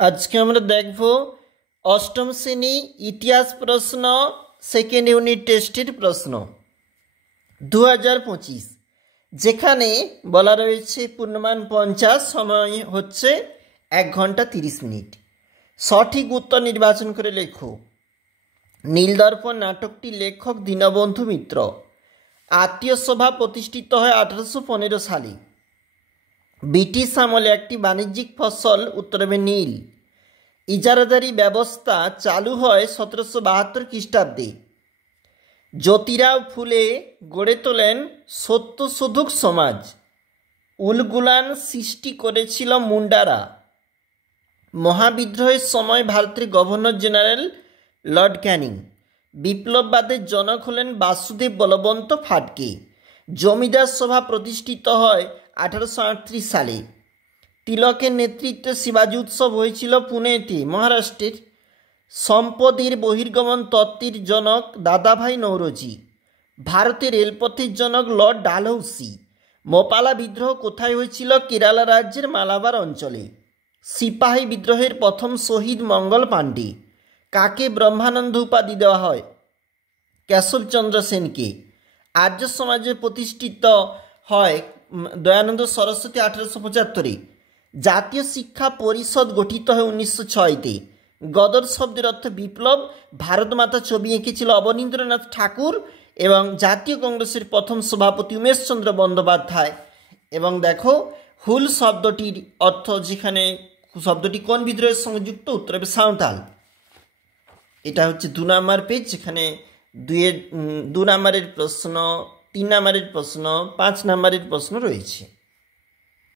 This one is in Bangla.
আজকে আমরা দেখব অষ্টম শ্রেণী ইতিহাস প্রশ্ন সেকেন্ড ইউনিট টেস্টের প্রশ্ন 2025, যেখানে বলা রয়েছে পূর্ণমান 50, সময় হচ্ছে 1 ঘন্টা 30 মিনিট। সঠিক উত্তর নির্বাচন করে লেখো। নীলদর্পণ নাটকটি লেখক দীনবন্ধু মিত্র। আত্মীয় সভা প্রতিষ্ঠিত হয় 1815 সালে। ব্রিটিশ আমলে একটি বাণিজ্যিক ফসল, উত্তর হবে নীল। ইজারাদারি ব্যবস্থা চালু হয় 1772 খ্রিস্টাব্দে। জ্যোতিরাও ফুলে গড়ে তোলেন সত্যশোধক সমাজ। উলগুলান সৃষ্টি করেছিল মুন্ডারা। মহাবিদ্রোহের সময় ভারতের গভর্নর জেনারেল লর্ড ক্যানিং। বিপ্লববাদের জনক হলেন বাসুদেব বলবন্ত ফাটকে। জমিদার সভা প্রতিষ্ঠিত হয় 1838 সালে। তিলকের নেতৃত্বে শিবাজি উৎসব হয়েছিল পুনেতে, মহারাষ্ট্রের। সম্পদের বহির্গমন তত্ত্বের জনক দাদাভাই নৌরোজি। ভারতের রেলপথের জনক লর্ড ডালহৌসি। মোপালা বিদ্রোহ কোথায় হয়েছিল? কেরালা রাজ্যের মালাবার অঞ্চলে। সিপাহী বিদ্রোহের প্রথম শহীদ মঙ্গল পাণ্ডে। কাকে ব্রহ্মানন্দ উপাধি দেওয়া হয়? কেশবচন্দ্র সেনকে। আর্য সমাজে প্রতিষ্ঠিত হয় দয়ানন্দ সরস্বতী 1875-এ। জাতীয় শিক্ষা পরিষদ গঠিত হয় 1906-তে। গদর শব্দের অর্থ বিপ্লব। ভারত মাতা ছবি এঁকেছিল অবনীন্দ্রনাথ ঠাকুর এবং জাতীয় কংগ্রেসের প্রথম সভাপতি উমেশচন্দ্র বন্দ্যোপাধ্যায়। এবং দেখো, হুল শব্দটির অর্থ, যেখানে শব্দটি কোন বিদ্রোহের সঙ্গে যুক্ত? উত্তর হবে সাঁওতাল। এটা হচ্ছে 2 নম্বর পেজ, যেখানে 2 নম্বরের প্রশ্ন, 3 নম্বরের প্রশ্ন, 5 নম্বরের প্রশ্ন রয়েছে।